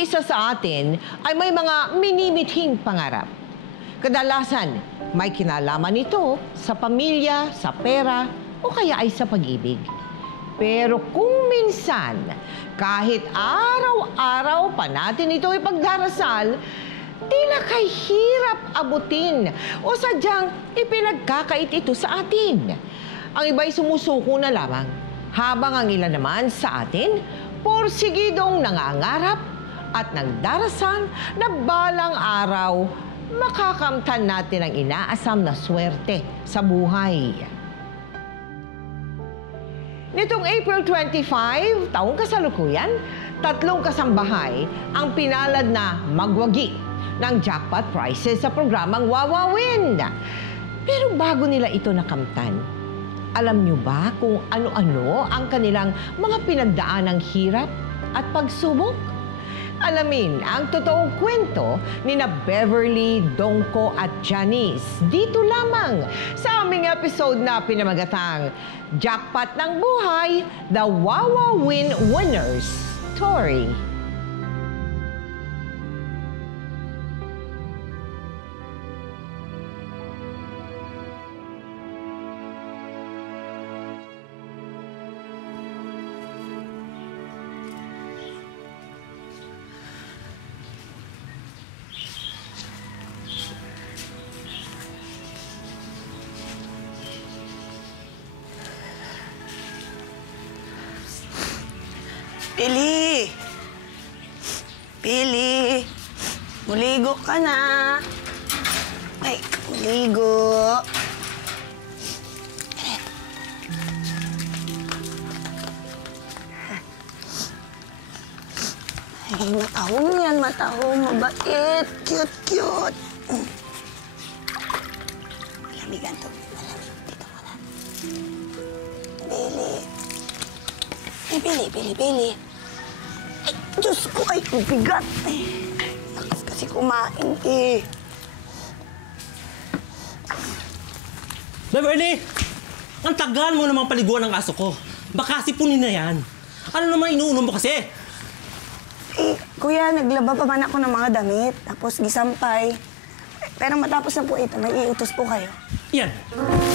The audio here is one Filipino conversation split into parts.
isa sa atin ay may mga minimithing pangarap. Kadalasan, may kinalaman ito sa pamilya, sa pera, o kaya ay sa pag-ibig. Pero kung minsan, kahit araw-araw pa natin ito ipagdarasal, tila kay hirap abutin o sadyang ipinagkakait ito sa atin. Ang iba'y sumusuko na lamang, habang ang ilan naman sa atin, porsigidong nangangarap at nagdarasal na balang araw, makakamtan natin ang inaasam na swerte sa buhay. Nitong April 25, taong kasalukuyan, 3 kasambahay ang pinalad na magwagi ng jackpot prizes sa programang Wawawin. Pero bago nila ito nakamtan, alam niyo ba kung ano-ano ang kanilang mga pinagdaanang hirap at pagsubok? Alamin ang totoong kwento ni na Beverly, Dongko at Janice dito lamang sa aming episode na pinamagatang Jackpot ng Buhay, The Wawawin Winners Story. Pili! Pili! Muligo ka na! Ay, muligo! Ay, matahong yan, matahong. Mabait. Cute. Malamigan to. Malamig. Dito ka na. Pili. Ay, Diyos ko, ay, bigat. Ay, lakas kasi kumain, eh. Beverly! Ang tagal mo namang paliguan ng aso ko. Baka sipunin na yan. Ano naman inuunom mo kasi? Eh, kuya, naglaba pa man ako ng mga damit. Tapos gisampay. Pero matapos na po ito, may iutos po kayo. Yan.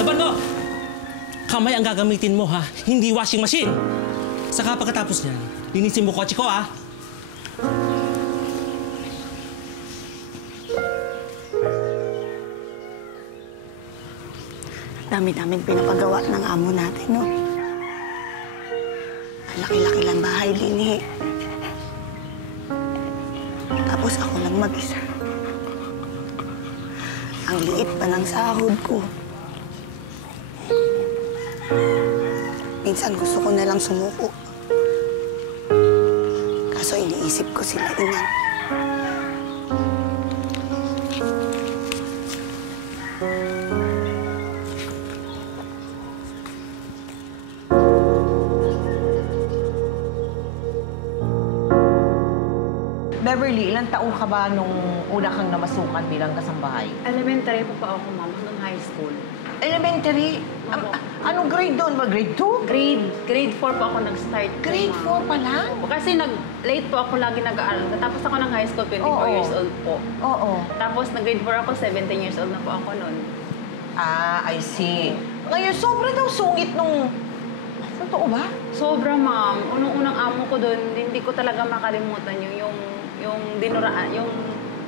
Laban mo! Kamay ang gagamitin mo, ha? Hindi washing machine. Saka pagkatapos niyan, linisin mo kotse ko, ha? Dami-daming pinapagawa ng amo natin, no? Ang laki-laki lang bahay din, eh. Tapos ako lang mag-isa. Ang liit pa ng sahod ko. Minsan gusto ko na lang sumuko. Kaso iniisip ko sila inan. Beverly, ilang taong ka ba nung una kang namasukan bilang kasambahay? Elementary po ako, ma'am, hanggang high school. Elementary? Anong grade doon? Grade 2? Grade 4 po ako nag-start. Grade 4 pa lang? Kasi late po ako lagi nag-aaral. Tapos ako ng high school, 24 years old po. Oo. Tapos nag-grade 4 ako, 17 years old na po ako noon. I see. Ngayon, sobra daw sungit nung... Totoo ba? Sobra, ma'am. Unang-unang amo ko doon, hindi ko talaga makalimutan yung dinuraan, yung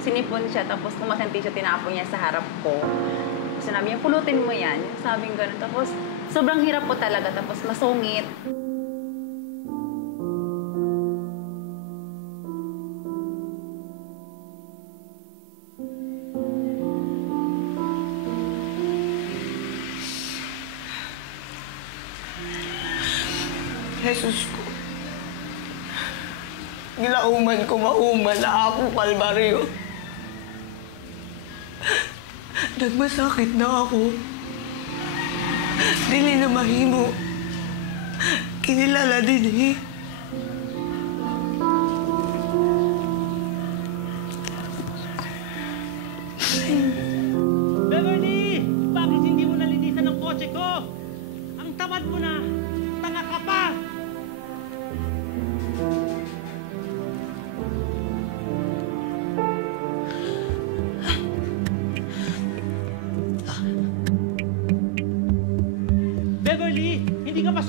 sinipon siya, tapos kumasanti siya, tinapon niya sa harap ko. Sinabi niya, pulutin mo yan. Sabing gano'n. Tapos, sobrang hirap po talaga. Tapos, masungit. Jesus ko. Gilauman ko mauman na akong kalbaryo. Nagmasakit na ako. Dili na mahimo. Kinilala din eh. Beverly! Bakit hindi mo nalinisan ang kotse ko? Ang tamad mo na! Tanga ka pa!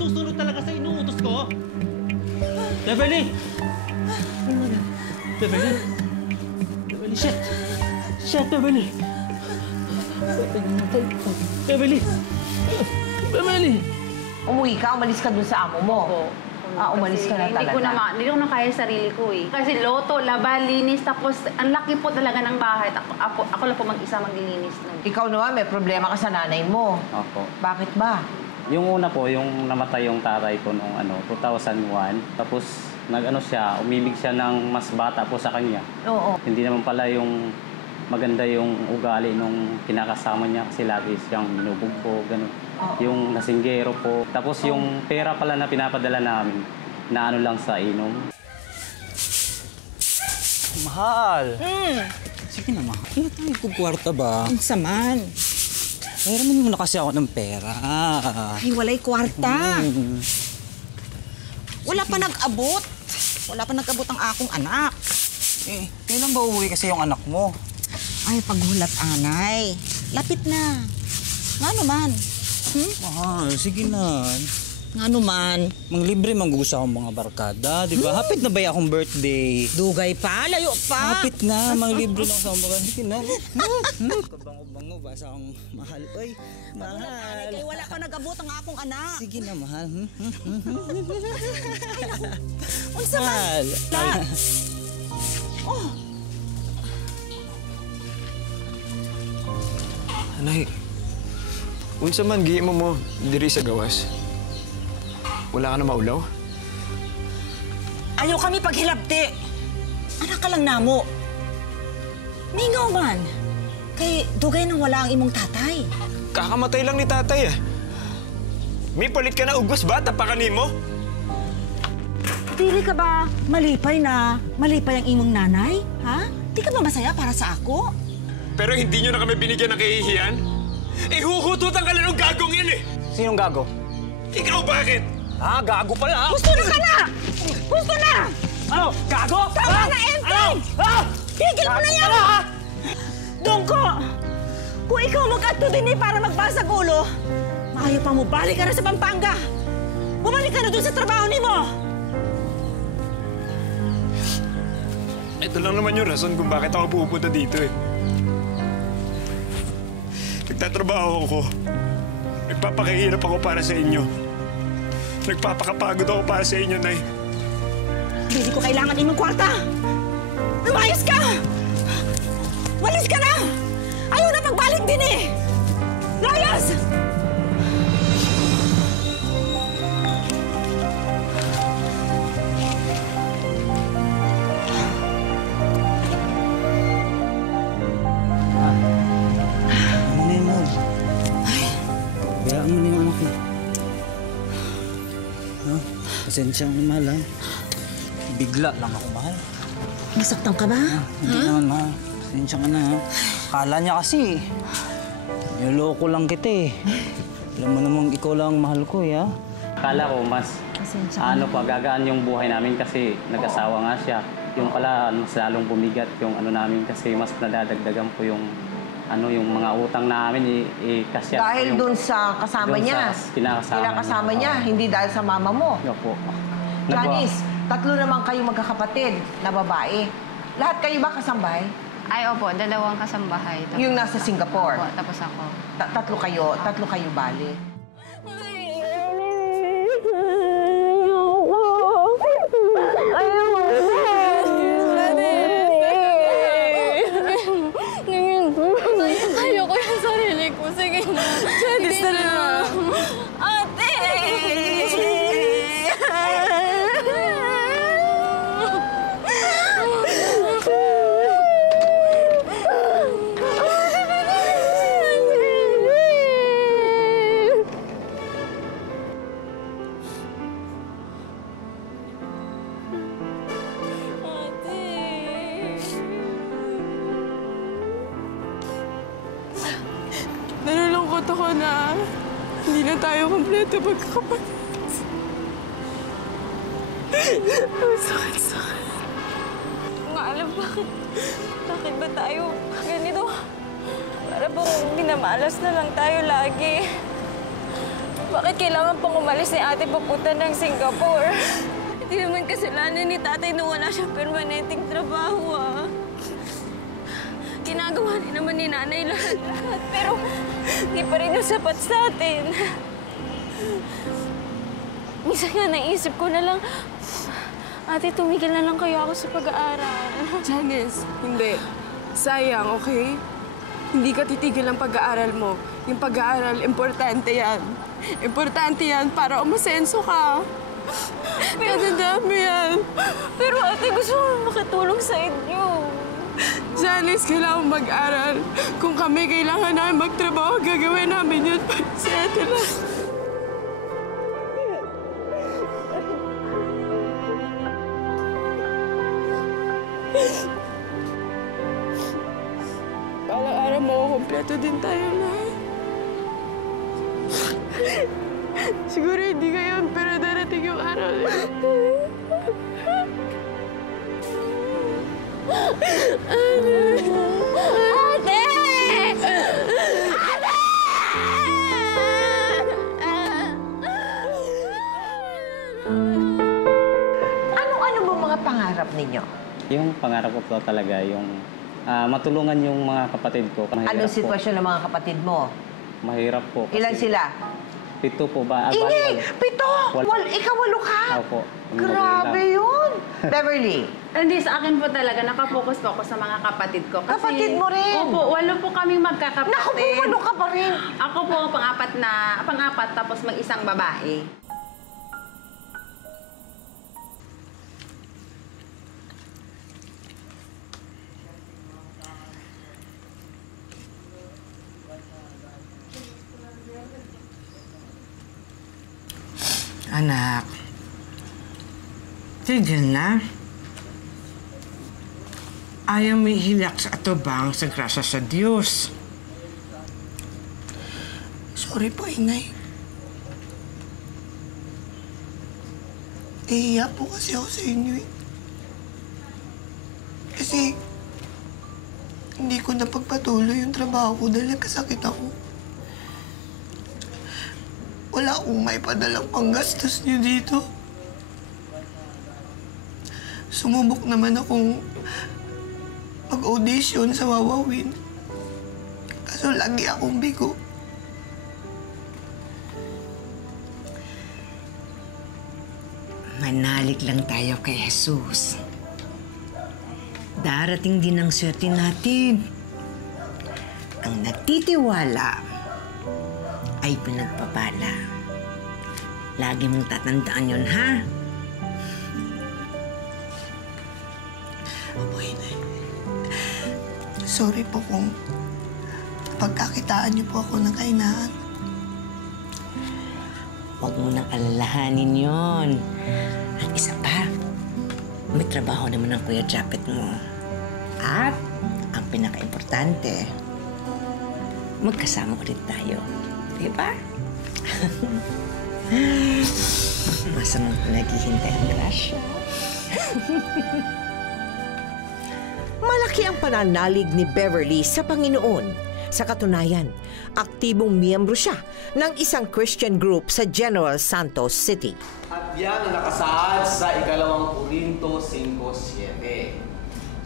susunod talaga sa inuutos ko? Beverly! Beverly! Beverly, shit! Shit, Beverly! Beverly! Beverly! Umuwi ka, umalis ka dun sa amo mo. Opo. Umalis ka na Kasi talaga. Hindi ko na kaya sarili ko eh. Kasi loto, laba, linis, tapos ang laki po talaga ng bahay. Ako lang po mag-isa maglilinis nun. Ikaw naman, may problema ka sa nanay mo. Opo. Bakit ba? Yung una po, yung namatay yung tatay ko noong 2001. Tapos siya, umibig siya ng mas bata po sa kanya. Oo. Hindi naman pala yung maganda yung ugali nung kinakasama niya kasi lagi siyang binubugbog, gano'n. Oo. Yung nasinggero po. Tapos yung pera pala na pinapadala namin, na lang sa inom. Mahal. Sige na, mahal. Hindi tayo kukwarta ba? Ang saman. Mayroon mo na kasi ako ng pera. Ay, walay kwarta. Wala pa nag-abot. Wala pa nag-abot ang akong anak. Eh, kailan ba uuwi kasi yung anak mo? Ay, paghulat anay. Lapit na. Nga naman. Mahal, sige na. Nga naman. Manglibre manggusa akong mga barkada, di ba? Hapit na ba akong birthday? Dugay pa, layo pa. Hapit na, manglibre lang sa mga barkada. Sige na. Kabango-bango, basa akong mahal. Oy, Anay, mahal. kay wala pa nag-abot ang akong anak. Sige na, mahal. Unsa man? Mahal. La. Oh, Anay, unsa man gihimo mo diri sa gawas? Wala ka na maulaw? ayaw kami paghilabti. Anak ka lang namo. Mingaw man. Kay dugay nang wala ang imong tatay. Kakamatay lang ni tatay May palit ka na ugos ba? Tapakanin mo? Dili ka ba malipay na malipay ang imong nanay? Ha? Di ka ba masaya para sa ako? Pero hindi nyo na kami binigyan ng kahihiyan? Huhututan ka lang ng gagong yun Sinong gago? Ikaw bakit? Ah, gago pala. Gusto na ka na! Gusto na! Ano? Gago? Tama na, Enteng! Tigil mo na yan! Dongko! Kung ikaw mag-ato din para magbasag ulo, maayo pa mo balik ka na sa Pampanga! Bumalik ka na dun sa trabaho ni mo! Ito lang naman yung rason kung bakit ako pupunta dito Nagtatrabaho ako. Nagpapakahirap ako para sa inyo. Nagpapakapagod ako para sa inyo, Nay. Hindi ko kailangan imong kwarta! Lumayas ka! Walis ka na! Ayaw na pagbalik din eh! Layas! Ano na yun, Mom? Bayaan mo na yung anak mo. Ha? Pasensya ako, mahal, ha? Bigla lang ako, mahal. Nasaktan ka ba? Hindi naman, mahal. Pasensya ka na, ha? Kala niya kasi, niloko lang kita, eh. Alam mo namang ikaw lang ang mahal ko, ha? Akala ko mas gagaan yung buhay namin kasi nag-asawa nga siya. Yung pala mas lalong bumigat yung namin kasi mas nadadagdagan po yung yung mga utang namin kasi Dahil dun sa kasama dun niya. sa kinakasama niya, hindi dahil sa mama mo. Opo. Janice, 3 naman kayo magkakapatid na babae. Lahat kayo ba kasambay? Ay, opo. 2 kasambahay. Tapos, Yung nasa Singapore? Opo, tapos ako. Tatlo kayo bali. Ayoko yung sarili ko. Sige na. Janice, tara na. Ate! Nalulungkot ako na hindi na tayo kompleto magkakapatid. Ang sakit-sakit. Kung alam bakit ba tayo ganito? Para bang minamalas na lang tayo lagi. Bakit kailangan pang umalis ni ate papunta ng Singapore? Hindi naman kasalanan ni tatay na wala siyang permanenteng trabaho, ah. Ginagawa rin naman ni nanay lahat-lahat, pero hindi pa rin yung sapat sa atin. Minsan nga naisip ko na lang, ate, tumigil na lang kaya ako sa pag-aaral. Janice, hindi. Sayang, okay? Hindi ka titigil ang pag-aaral mo. Yung pag-aaral, importante yan. Importante yan para umasenso ka. Tandaan mo yan. Pero ate, gusto ko makatulong sa inyo. Janice, kailangan mag-aral. Kung kami kailangan namin magtrabaho, gagawin namin yun para sa ate lang. Balang araw makukompleto din tayo lahat. Siguro hindi ngayon, pero darating yung araw na ito. Ate! Ate! Ano-ano ba mga pangarap ninyo? Yung pangarap ko po talaga, yung matulungan yung mga kapatid ko. Mahirap Anong sitwasyon ng mga kapatid mo? Mahirap po. Ilan sila? 7 po ba? Ingay! 7! Ikaw 8 ka? Opo. Grabe yun! Beverly, Hindi, sa akin po talaga, nakapokus po ako sa mga kapatid ko. Kasi, Kapatid mo rin? Opo, 8 po kaming magkakapatid. naku po, ano ka pa rin? Ako po, pang-apat, tapos mag-isang babae. Anak, tigil na. Ayaw may hilak sa atubang sa grasya sa Diyos. Sorry po, Inay. Ihiya po kasi ako sa inyo eh. Kasi hindi ko napagpatuloy yung trabaho ko dahil nagkasakit ako. Wala akong maipadalang panggastos niyo dito. Sumubok naman akong mag-audition sa Wawawin. Kaso lagi akong bigo. Manalig lang tayo kay Jesus. Darating din ang swerte natin. Ang nagtitiwala ay pinagpapala. Lagi mong tatandaan yun, ha? Opo, Inay. Sorry po kung pagkakitaan niyo po ako ng kahinaan. Huwag mo nang alalahanin yon. At isa pa, may trabaho naman ang Kuya Japet mo. At ang pinaka-importante, magkasama ulit tayo. Diba? Masamang naghihintay ang grasya. Malaki ang pananalig ni Beverly sa Panginoon. Sa katunayan, aktibong miyembro siya ng isang Christian group sa General Santos City. At yan ang nakasaad sa 2 Korinto 5:7.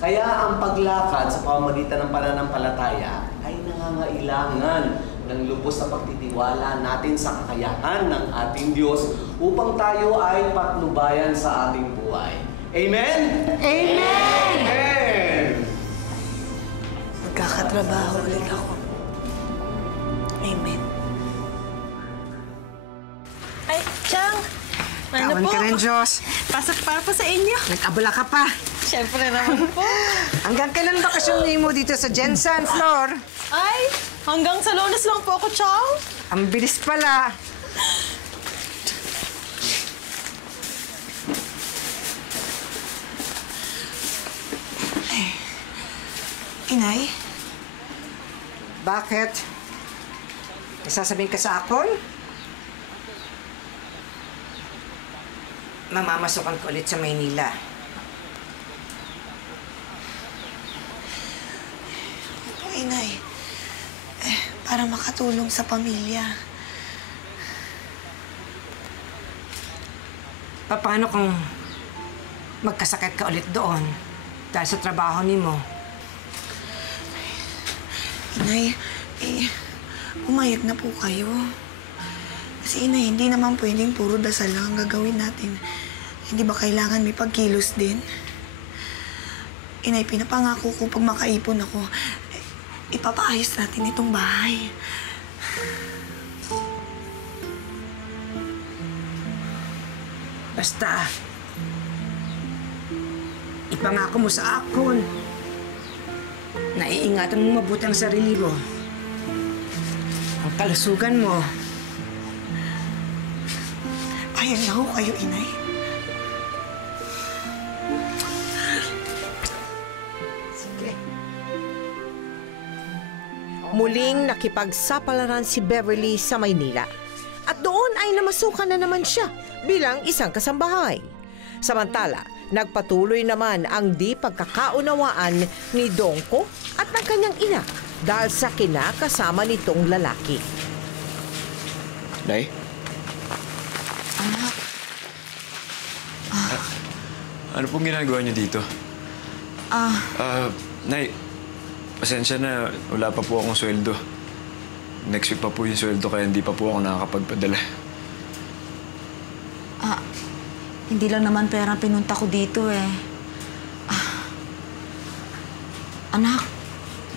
Kaya ang paglakad sa pamamagitan ng pananampalataya ay nangangailangan ng lubos na pagtitiwala natin sa kakayahan ng ating Diyos upang tayo ay patnubayan sa ating buhay. Amen? Amen! Amen! Magkakatrabaho ulit ako. Amen. Ay, Chang! Ano Kawan po? ka rin, Diyos. Pasok para po sa inyo. Nag-abula ka pa. Siyempre naman po. Hanggang kailan bakasyon mo dito sa Jensen floor? Ay, hanggang sa Lunes lang po ako, Chang. Ang bilis pala. Inay? Bakit? May sasabihin ka sa akon? Mamamasukan ko ulit sa Maynila. Opo, Inay. Para makatulong sa pamilya. Paano kung magkasakit ka ulit doon dahil sa trabaho ni mo? Inay, umayag na po kayo. Kasi inay, hindi naman pwedeng puro dasal lang ang gagawin natin. Hindi ba kailangan may pagkilos din? Inay, pinapangako ko pag makaipon ako, ipapaayos natin itong bahay. Basta, ipangako mo sa akon na iingatan mo mabuti ang sarili mo. Ang kalusugan mo. Ayan na ho kayo, inay. Muling nakipagsapalaran si Beverly sa Maynila. At doon ay namasukan na naman siya bilang isang kasambahay. Samantala, nagpatuloy naman ang di pagkakaunawaan ni Dongko at ng kanyang ina dahil sa kinakasama nitong lalaki. Nay? Anak. Ano pong ginagawa niyo dito? Nay, pasensya na, wala pa po akong sweldo. Next week pa po yung sweldo kaya hindi pa po ako nakakapagpadala. Hindi lang naman pera pinunta ko dito eh. Anak,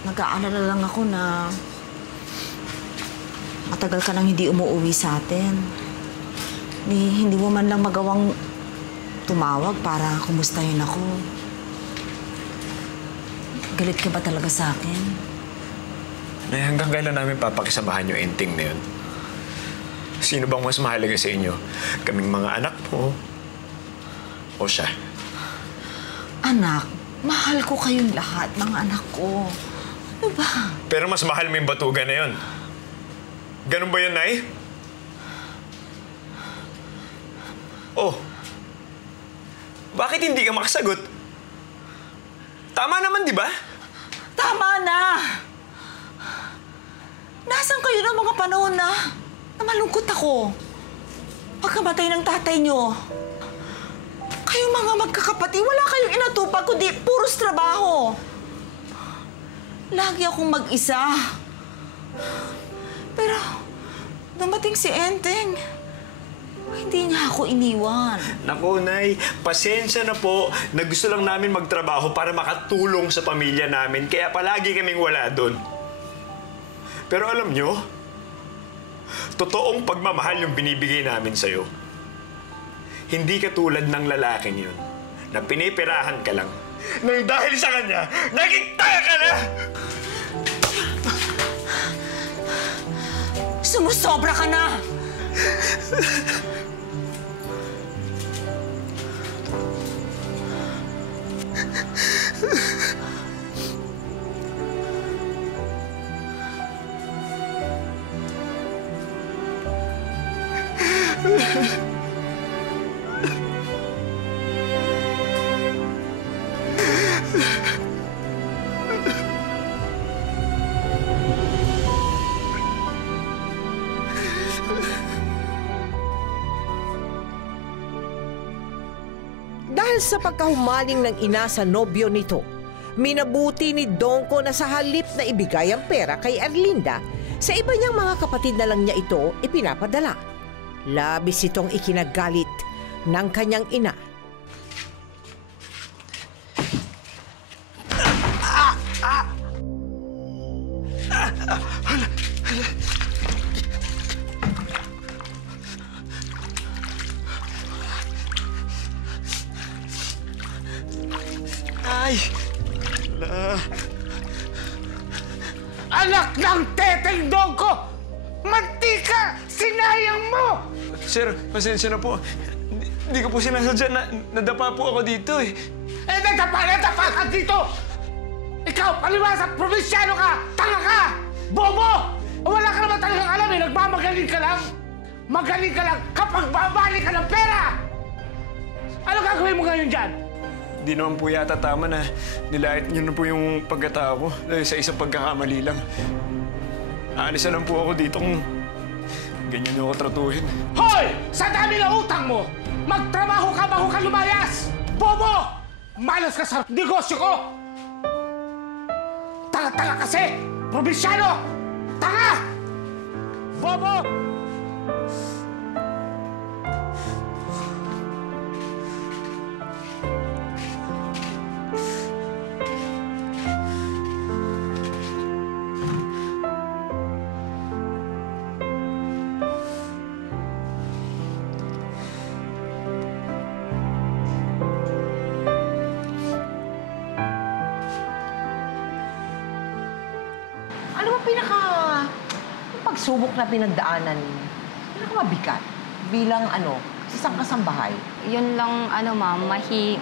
nag-aalala lang ako na matagal ka nang hindi umuwi sa atin. Hindi mo man lang magawang tumawag para kumustahin ako. Galit ka ba talaga sa akin? Nay, hanggang kailan namin papakisamahan yung enting na yun? Sino bang mas mahalaga sa inyo? Kaming mga anak mo? O siya? Anak, mahal ko kayong lahat, mga anak ko. Ano ba? Pero mas mahal mo yung batugan na yun. Ganun ba yun, Nay? Oh. Bakit hindi ka makasagot? Tama naman, di ba? Tama na! Nasaan kayo ng mga panahon na malungkot ako? Pagkamatay ng tatay niyo, kayong mga magkakapatid, wala kayong inatupag, kundi puros trabaho. Lagi akong mag-isa. Pero, dumating si Enteng. Hindi niya ako iniwan. Naku, Nay, pasensya na po na gusto lang namin magtrabaho para makatulong sa pamilya namin. Kaya palagi kaming wala doon. Pero alam nyo, totoong pagmamahal yung binibigay namin sa'yo. Hindi katulad ng lalaking yun na pinipirahan ka lang. Nang dahil sa kanya, naging taya ka na! Sumusobra ka na! Dahil sa pagkahumaling ng ina sa nobyo nito, minabuti ni Dongko na sa halip na ibigay ang pera kay Erlinda, sa iba niyang mga kapatid na lang niya ito ipinapadala. Labis itong ikinagalit ng kanyang ina. Ay! Anak ng teteng Dongko! Mantika! Sinayang mo! Sir, pasensya na po. Hindi ko po sinasadya na nadapa po ako dito eh. Nadapa ka dito! Ikaw, palibasa, probinsyano ka! Tanga ka! Bobo! Wala ka naman talagang alam eh, nagmamagaling ka lang! Magaling ka lang kapag babalik ka ng pera! Ano gagawin mo ngayon dyan? Di naman po yata tama na nilait niyo na po yung pagkatao ko dahil sa isang pagkakamali lang. Aalisan lang po ako dito kung ganyan niyo ako tratuhin. Hoy! Sa dami ng utang mo, Magtrabaho ka bago ka lumayas! Bobo! Malas ka sa negosyo ko! Tanga-tanga kasi! Probinsyano! Tanga! Bobo! Ano ba pagsubok na pinagdaanan, pinakamabigat bilang isang kasambahay? Yun lang, ma'am,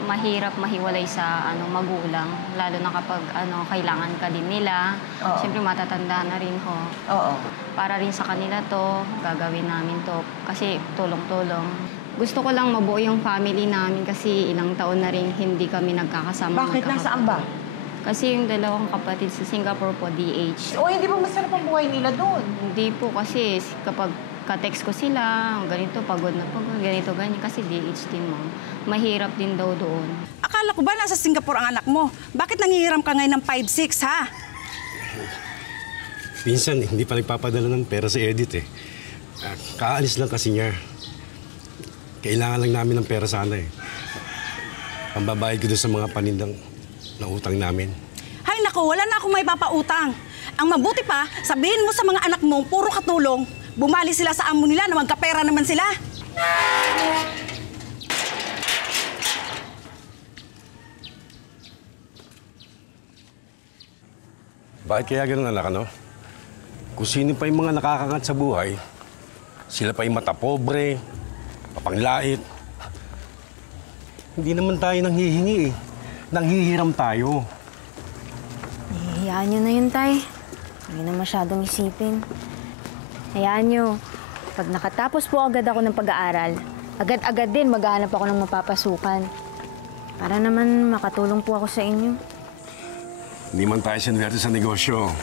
mahirap mahiwalay sa magulang. Lalo na kapag kailangan ka din nila. Oo. Siyempre matatanda na rin ho. Oo. Para rin sa kanila to, gagawin namin to. Kasi tulong-tulong. Gusto ko lang mabuo yung family namin kasi ilang taon na rin hindi kami nagkakasama. Bakit? Nasaan ba? Kasi yung dalawang kapatid sa Singapore po, DH. O hindi ba masarap ang buhay nila doon? Hindi po kasi kapag ka-text ko sila, ganito, pagod na pagod, ganito, ganyan. Kasi DH din, ma'am. Mahirap din daw doon. Akala ko ba nasa Singapore ang anak mo? Bakit nangihiram ka ngayon ng 5-6, ha? Pinsan, hindi pa nagpapadala ng pera si Edith eh. Kaalis lang kasi niya. Kailangan lang namin ng pera sana eh. Pambabayad ko doon sa mga panindang na utang namin. Hay nako, wala na akong may papautang. Ang mabuti pa, sabihin mo sa mga anak mo, puro katulong. Bumali sila sa amo nila na magkapera naman sila. Bakit kaya ganun, anak, ano? Kung sino pa yung mga nakakangat sa buhay, sila pa yung matapobre, mapanglait. Hindi naman tayo nanghihingi eh. Nanghihiram tayo. Hayaan nyo na yun, Tay. Hindi na masyadong isipin. Hayaan nyo. Pag nakatapos po agad ako ng pag-aaral, agad-agad din maghahanap ako ng mapapasukan. Para naman makatulong po ako sa inyo. Hindi man tayo sinwerte sa negosyo.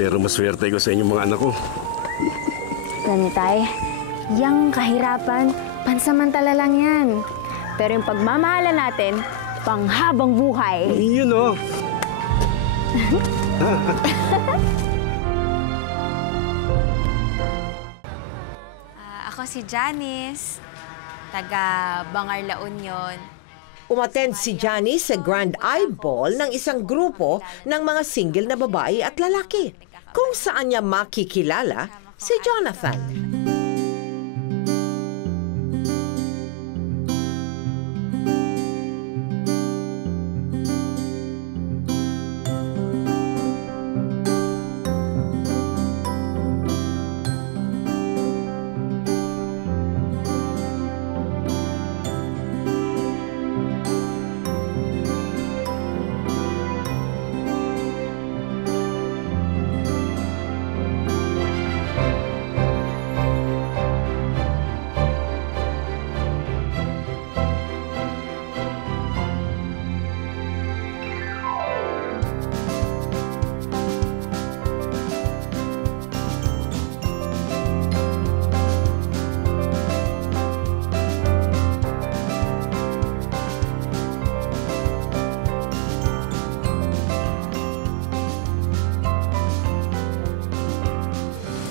Pero maswerte ko sa inyong mga anak ko. Alam niyo, Tay, yang kahirapan, pansamantala lang yan. Pero yung pagmamahala natin, panghabang buhay. Yun, oh. Ako si Janice, taga Bangar, La Union. Umattend si Janice sa Grand Eyeball ng isang grupo ng mga single na babae at lalaki, kung saan niya makikilala si Jonathan.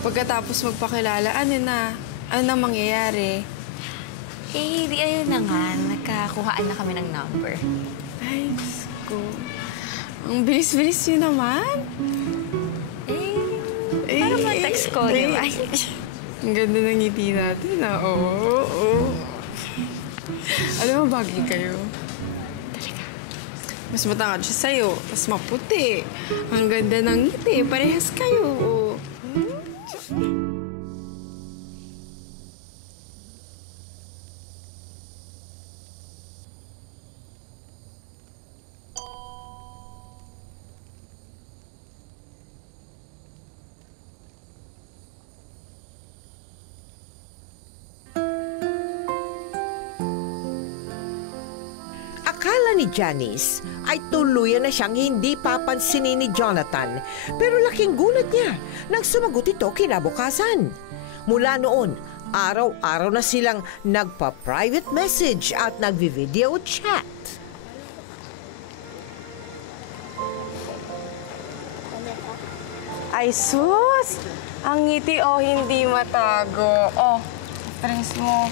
Pagkatapos magpakilala, ano na mangyayari? Eh, di ayun na nga. Nagkakuhaan na kami ng number. Ay, Diyos ko. Ang bilis-bilis yun naman. Parang mga text ko, di ba? Ang ganda ng ngiti natin, ah. Oo. Alam mo, bagay kayo. Talaga. Mas matangad siya sa'yo. Mas maputi. Ang ganda ng ngiti. Parehas kayo. Akala ni Janice ay tuluyan na siyang hindi papansinin ni Jonathan, pero laking gulat niya nang sumagot ito kinabukasan. Mula noon Araw-araw na silang nagpa-private message at nagvi-video chat. Ay, sus! Ang ngiti o hindi matago. Oh, stress mo.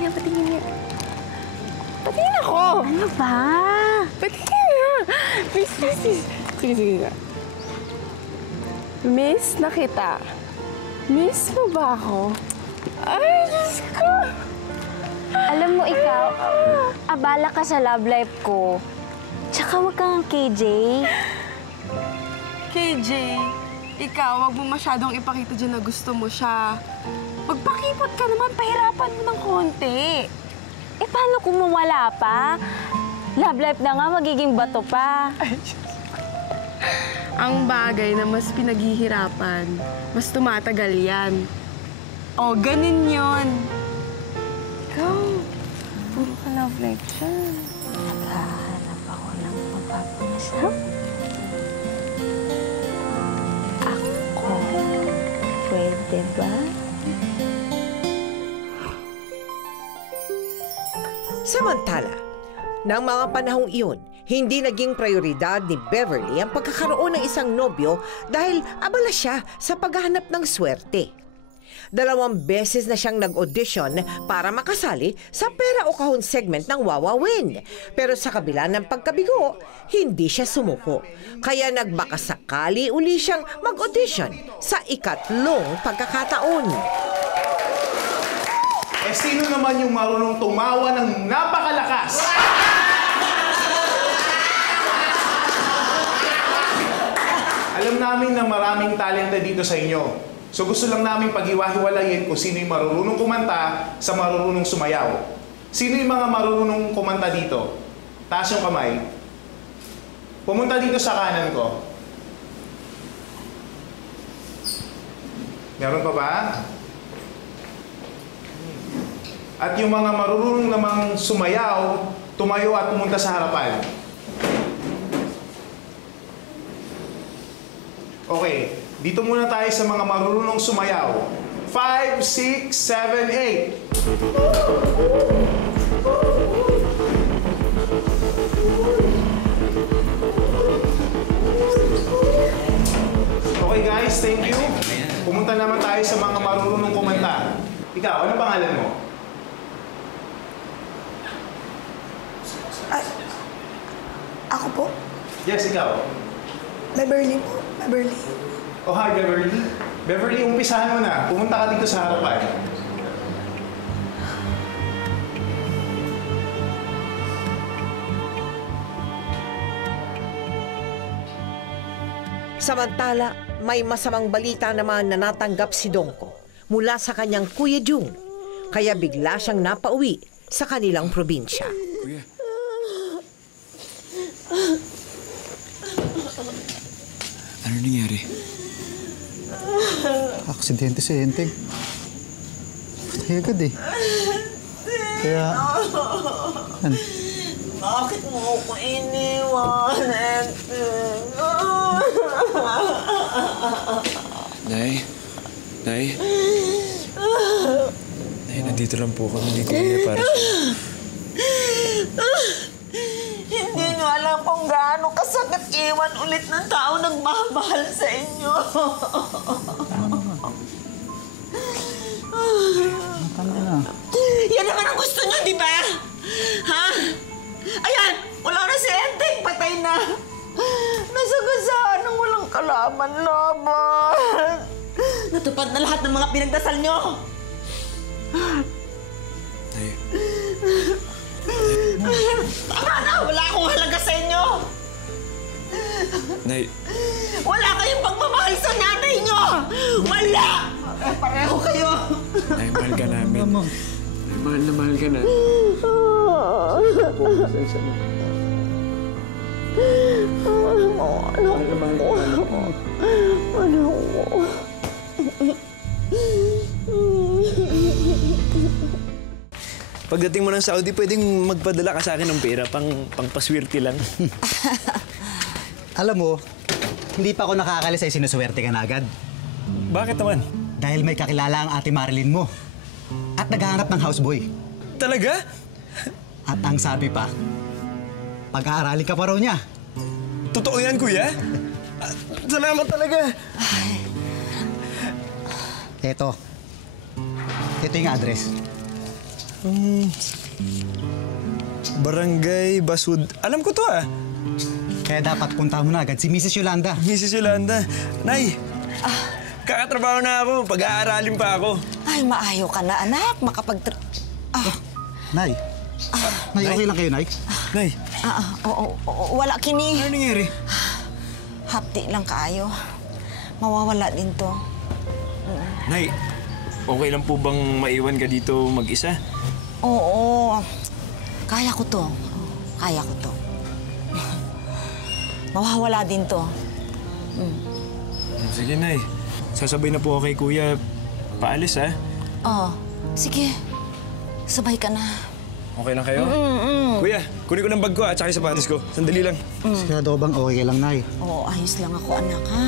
Patingin niya. Patingin ako! Ano ba? Patingin niya! Miss. Sige. Miss na kita. Miss mo ba ako? Ay, Diyos ko! Alam mo ikaw, abala ka sa love life ko. Tsaka wag kang KJ. KJ, ikaw, wag mo masyadong ipakita dyan na gusto mo siya. Magpakipot ka naman, pahirapan mo ng konti. Eh, paano kung mawala pa? Love life na nga, magiging bato pa. Ang bagay na mas pinaghihirapan, mas tumatagal yan. O, ganun yun. Ikaw, puro ka love life siya. Naghahanap ako ng mapapangasap. Ako, pwede ba? Samantala, ng mga panahong iyon, hindi naging prioridad ni Beverly ang pagkakaroon ng isang nobyo dahil abala siya sa paghahanap ng swerte. 2 beses na siyang nag-audition para makasali sa Pera o Kahon segment ng Wawawin. Pero sa kabila ng pagkabigo, hindi siya sumuko. Kaya nagbakasakali uli siyang mag-audition sa ikatlong pagkakataon. Eh, sino naman yung marunong tumawa ng napakalakas? Alam namin na maraming talenta dito sa inyo. So gusto lang namin pag-iwahiwalayin kung sino yung marunong kumanta sa marunong sumayaw. Sino yung mga marunong kumanta dito? Taas yung kamay. Pumunta dito sa kanan ko. Meron pa ba? At yung mga marunong namang sumayaw, tumayo at pumunta sa harapan. Okay, dito muna tayo sa mga marunong sumayaw. 5, 6, 7, 8. Okay guys, thank you. Pumunta naman tayo sa mga marunong kumanta. Ikaw, ano pangalan mo? Ako po? Yes, ikaw. Beverly po. Beverly. Oh, hi, Beverly. Beverly, umpisahan mo na. Pumunta ka dito sa harapan. Samantala, may masamang balita naman na natanggap si Dongko mula sa kanyang Kuya Jung. Kaya bigla siyang napauwi sa kanilang probinsya. Kuya. Ano nangyari? Aksidente si Enteng. Patay agad eh. Kaya... Ano? Bakit mo ako iniwan, Enteng? Nay? Nay, nandito lang po kami ni Kuya para sa... Hindi nyo alam kung gaano kasakit iwan ulit ng tao nagmamahal sa inyo. Tama na. Yan naman ang gusto nyo, di ba? Ha? Ayan, wala na si Enteng, patay na. Nasagasaan ng walang kalaban-laban. Natupad na lahat ng mga pinagdasal nyo. Nay. Tama na! Wala akong halaga sa inyo! Nay. Wala kayong pagmamahal sa nanay nyo! Wala! Pareho kayo! Nay, mahal ka namin. Nay, mahal na mahal ka na. Pagdating mo ng Saudi, pwedeng magpadala ka sa akin ng pera pang-paswerte lang. Alam mo, hindi pa ako nakakalis ay sinuswerte ka na agad. Bakit naman? Dahil may kakilala ang ate Marilyn mo. At naghahanap ng houseboy. Talaga? At ang sabi pa, pag-aaralin ka pa raw niya. Totoo yan, kuya? Salamat talaga. Ito yung address. Barangay Basud. Alam ko to ah. Kaya dapat punta mo na agad si Mrs. Yolanda. Mrs. Yolanda. Nay, kakatrabaho na ako. Pag-aaralin pa ako. Ay, maayo ka na, anak. Nay. Nay, okay lang kayo, Nay? Nay. Wala kini. Ano nangyari? Hapdi lang kaayo. Mawawala din to. Nay, okay lang po bang maiwan ka dito mag-isa? Oo. Kaya ko to. Kaya ko to. Mawawala din to. Sige, Nay. Sasabay na po ako kay Kuya. Paalis, ha? Oo. Sige. Sabay ka na. Okay lang kayo? Kuya, kunin ko ng bag ko at saka yung sapatos ko. Sandali lang. Sigurado bang okay lang, Nay? Oo, ayos lang ako, anak, ha?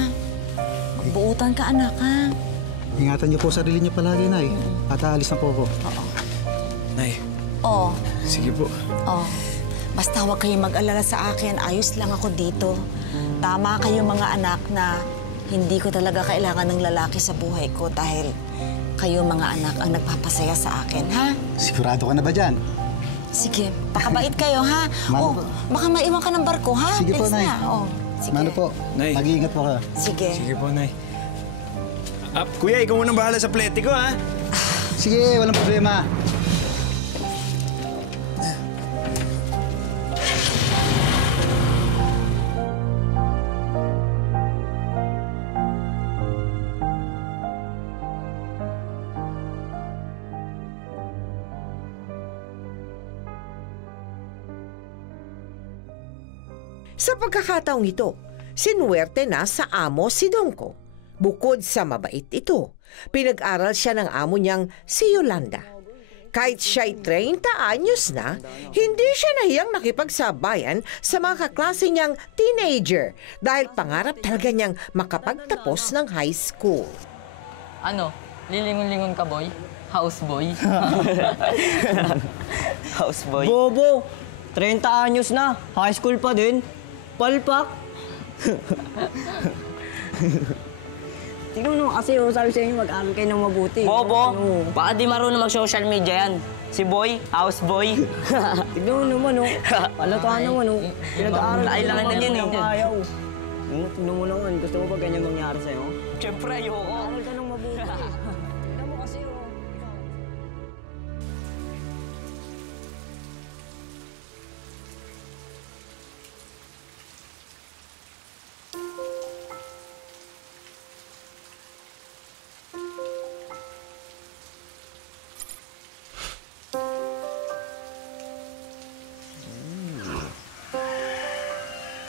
Magbuutan ka, anak, ha? Ingatan niyo po sarili niyo palagi, Nay. At aalis na po ako. Oo. Nay. Oo. Sige po. Oo. Basta huwag kayong mag-alala sa akin. Ayos lang ako dito. Tama kayo mga anak na hindi ko talaga kailangan ng lalaki sa buhay ko dahil kayo mga anak ang nagpapasaya sa akin, ha? Sigurado ka na ba dyan? Sige, pakabait kayo, ha? Baka maiwan ka ng barko, ha? Sige po, Please Nay. na. Sige. Mano po? Nay. Mag-iingat po kayo. Sige. Sige po, Nay. Kuya, ikaw muna bahala sa plete ko, ha? Sige, walang problema. Sa pagkakataong ito, sinuwerte na sa amo si Dongko. Bukod sa mabait ito, pinag-aral siya ng amo niyang si Yolanda. Kahit siya'y 30 anyos na, hindi siya nahiyang nakipagsabayan sa mga kaklase niyang teenager dahil pangarap talaga niyang makapagtapos ng high school. Ano? Lilingon-lingon ka, boy? Houseboy? Houseboy? Bobo! 30 anyos na. High school pa din. Palpak! Tignan mo kasi sabi sa inyo mag-aral kayo ng mabuti. Bobo! Baka di marunong mag-social media yan. Si Boy, houseboy. Tignan mo naman, Palataan naman, Pinag-aaral Ay lang na yan, ayaw. Tignan mo naman, gusto mo ba ganyan mangyari sa'yo? Siyempre, ayoko. Aral ka ng mabuti. Tignan mo kasi,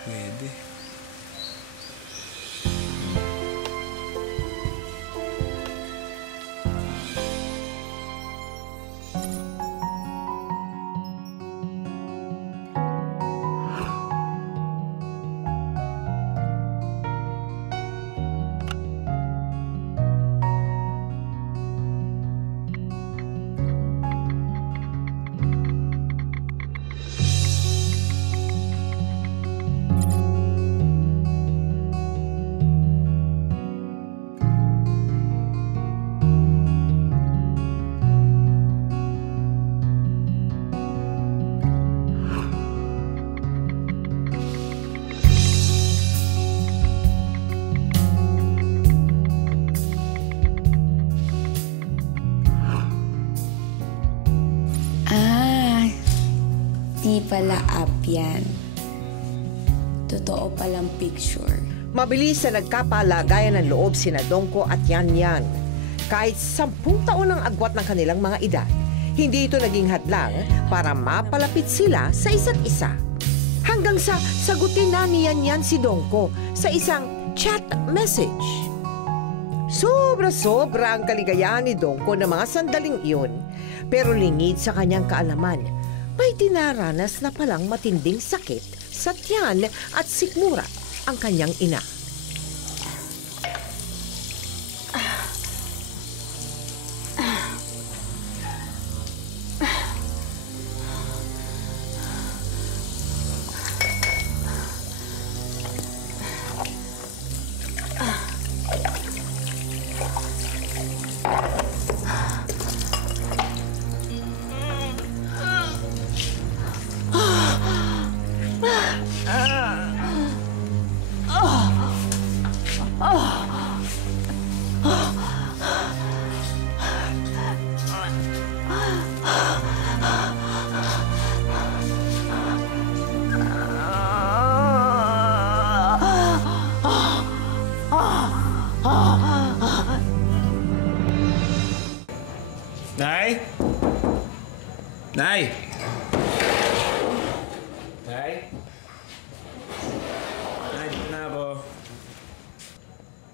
Pwede. Di pala app yan. Totoo palang picture. Mabilis na nagkapalagayan ng loob sina Dongko at Yan Yan. Kahit 10 taon ang agwat ng kanilang mga edad, hindi ito naging hadlang para mapalapit sila sa isa't isa. Hanggang sa sagutin na ni Yan Yan si Dongko sa isang chat message. Sobra-sobra ang kaligayahan ni Dongko ng mga sandaling iyon, pero lingid sa kanyang kaalaman, may dinaranas na palang matinding sakit sa tiyan at sikmura ang kanyang ina.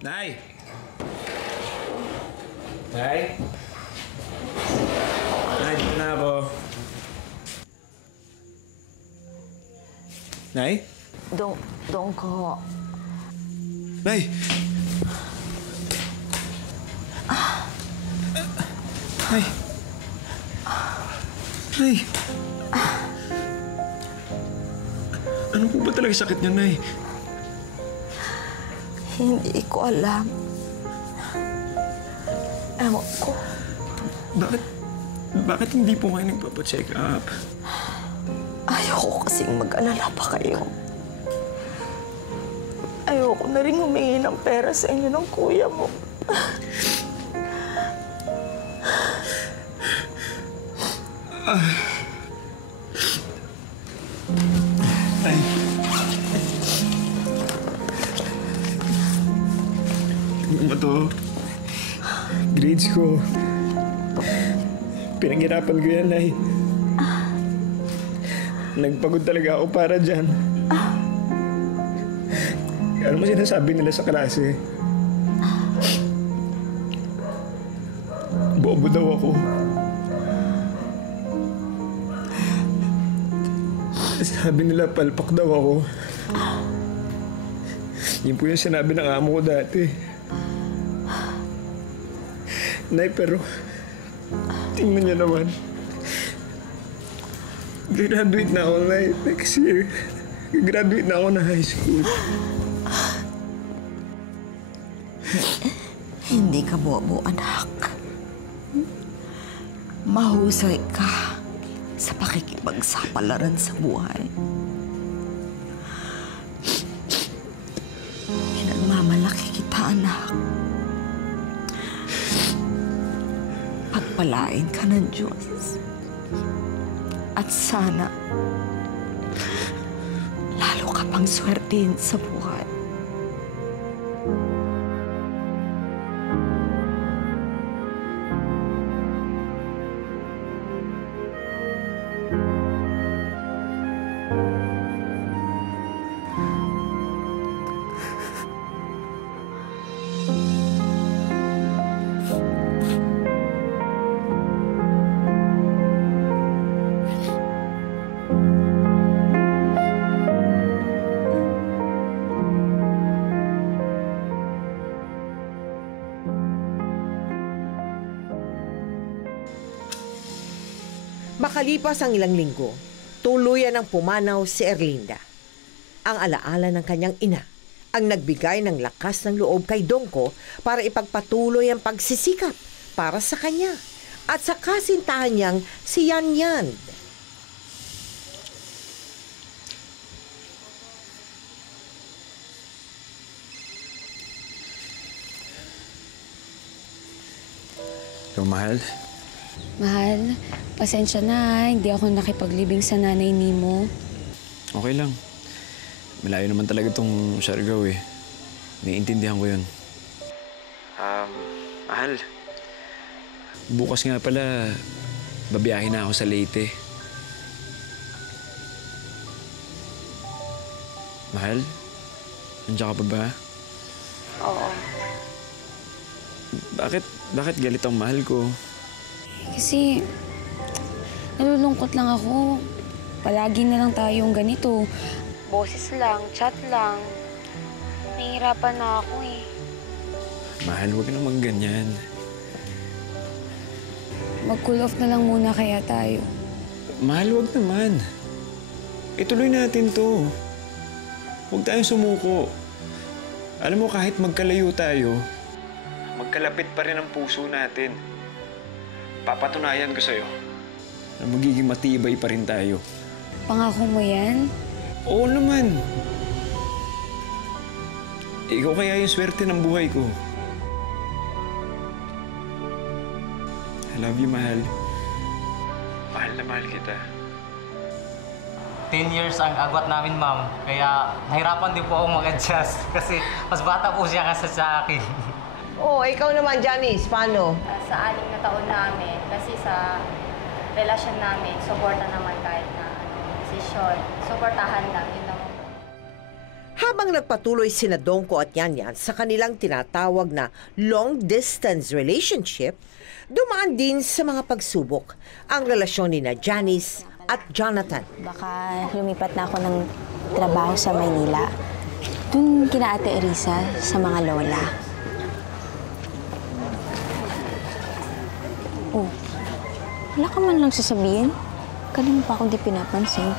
Nay! Nay? Nay, dito na ako. Nay? Dongko. Nay! Nay! Nay! Ano po ba talaga sakit niya, Nay? Hindi ko alam. Ewan ko. Bakit hindi po kayo nagpapacheck up? Ayoko kasing mag-alala pa kayo. Ayoko na rin humingi ng pera sa inyo ng kuya mo. Ay. Tingnan mo to. Grades ko. Pinaghirapan ko yan, Nay. Nagpagod talaga ako para dyan. Ano mo sinasabi nila sa klase? Bobo daw ako. Sabi nila palpak daw ako. Yun po yung sinabi ng amo ko dati. Nay, pero tingnan niyo naman. Graduate na ako, Nay, next year. Graduate na ako na high school. Hindi ka bobo, anak. Mahusay ka sa pakikipagsapalaran sa buhay. Pinagmamalaki kita, anak. Pagpalain ka ng Diyos. At sana, lalo ka pang swertihin sa buhay. Makalipas ang ilang linggo, tuluyan ang pumanaw si Erlinda. Ang alaala ng kanyang ina ang nagbigay ng lakas ng loob kay Dongko para ipagpatuloy ang pagsisikap para sa kanya at sa kasintahan niyang si Yan Yan. Mahal? Mahal, pasensya na. Hindi ako nakipaglibing sa nanay Nimo. Okay lang. Malayo naman talaga itong Siargao eh. Naiintindihan ko yun. Mahal. Bukas nga pala, babiyahin na ako sa Leyte. Mahal? Nandiyan ka pa ba? Oo. Bakit galit ang mahal ko? Kasi, nalulungkot lang ako. Palagi na lang tayong ganito. Boses lang, chat lang. Nahihirapan na ako eh. Mahal, huwag naman ganyan. Mag-cool off na lang muna kaya tayo. Mahal, huwag naman. Ituloy natin to. Huwag tayong sumuko. Alam mo, kahit magkalayo tayo, magkalapit pa rin ang puso natin. Papatunayan ko sa'yo na magiging matibay pa rin tayo. Pangako mo yan? Oo naman. Ikaw kaya yung swerte ng buhay ko. I love you, mahal. Mahal na mahal kita. 10 years ang agwat namin, ma'am. Kaya nahirapan din po akong mag-adjust kasi mas bata po siya kasi sa akin. Ikaw naman, Janice, paano? Sa 6 na taon namin, kasi sa relasyon namin, suporta naman kahit na desisyon. Suportahan lang, yun naman. Habang nagpatuloy sina Dongko at Yanyan sa kanilang tinatawag na long-distance relationship, dumaan din sa mga pagsubok ang relasyon ni Janice at Jonathan. Baka lumipat na ako ng trabaho sa Maynila. Doon kina Ate Erisa sa mga lola. Oh, wala ka man lang sasabihin? Kanina pa akong di pinapansin.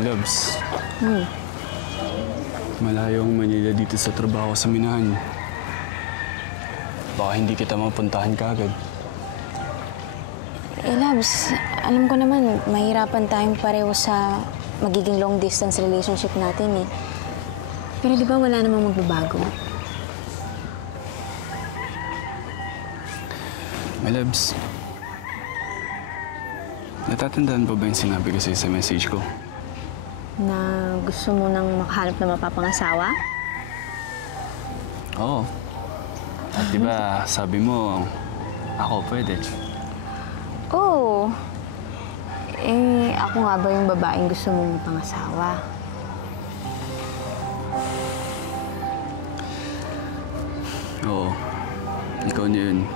Loves. Malayo ang Manila dito sa trabaho sa minahan. Baka hindi kita mapuntahan kaagad. Labs, alam ko naman, mahirapan tayong pareho sa magiging long-distance relationship natin eh. Pero di ba wala namang magbabago? My loves, natatandaan pa ba yung sinabi ko sa message ko? Na gusto mo nang makahanap na mapapangasawa? Oo. At di ba sabi mo, ako pwede. Oo. Eh, ako nga ba yung babaeng gusto mong mapangasawa? Oo. Ikaw na yun.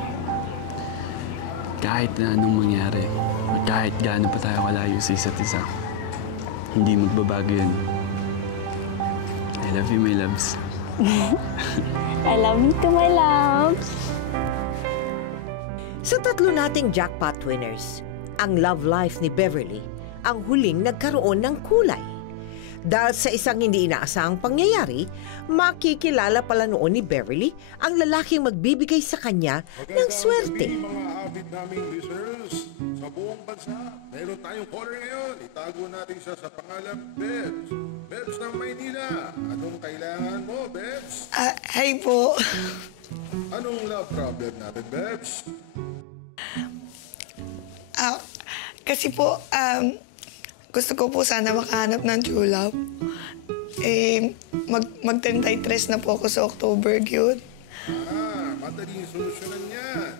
Kahit na anong mangyari, kahit gaano pa tayo kalayo sa isa't isa, hindi magbabago yun. I love you, my loves. I love you too, my loves. Sa tatlo nating jackpot winners, ang love life ni Beverly ang huling nagkaroon ng kulay. Dahil sa isang hindi inaasahang pangyayari, makikilala pala noon ni Beverly ang lalaking magbibigay sa kanya ng swerte. Mga avid naming listeners sa buong bansa, meron tayong caller ngayon. Itago natin siya sa pangalang Bebs. Bebs ng Maynila. Anong kailangan mo, Bebs? Hi po. Anong love problem natin, Bebs? Kasi po, gusto ko po sana makahanap ng true love. Eh, mag-33 na po ako sa October, Gyud. Madaling solusyonan yan.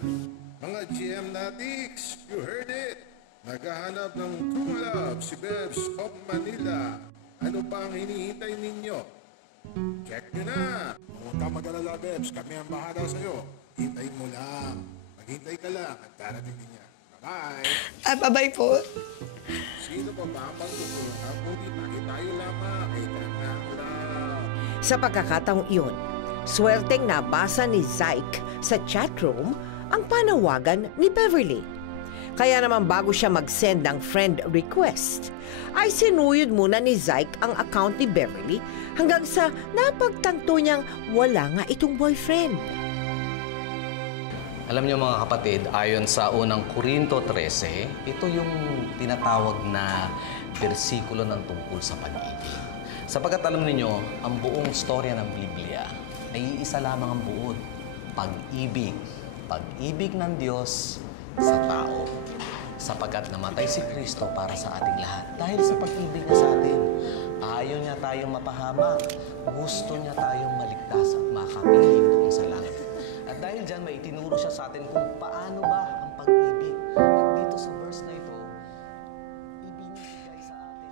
Mga GM Natics, you heard it. Naghahanap ng true love si Bebs of Manila. Ano pa ang hinihintay ninyo? Check nyo na. Huwag ka mag-alala, Bebs. Kami ang bahala sa'yo. Hintayin mo lang. Maghintay ka lang at darating din yan. Bye-bye. Bye-bye po. Sino pa ba ang magtutulong? Ngunit tayo lamang ay love. Sa pagkakataong iyon, swerteng nabasa ni Zyke sa chatroom ang panawagan ni Beverly. Kaya naman bago siya mag-send ng friend request, ay sinuyod muna ni Zyke ang account ni Beverly hanggang sa napagtanto niyang wala nga itong boyfriend. Alam niyo mga kapatid, ayon sa unang Korinto 13, ito yung tinatawag na bersikulo ng tungkol sa pag-ibig. Sapagkat alam niyo, ang buong storya ng Biblia ay iisa lamang ang buod. Pag-ibig. Pag-ibig ng Diyos sa tao. Sapagkat namatay si Kristo para sa ating lahat dahil sa pag-ibig niya sa atin. Ayaw niya tayong mapahamak. Gusto niya tayong maligtas at makapiling doon sa langit. At dahil dyan, may itinuro siya sa atin kung paano ba ang pag-ibig. At dito sa verse na ito, ibinibigay sa atin.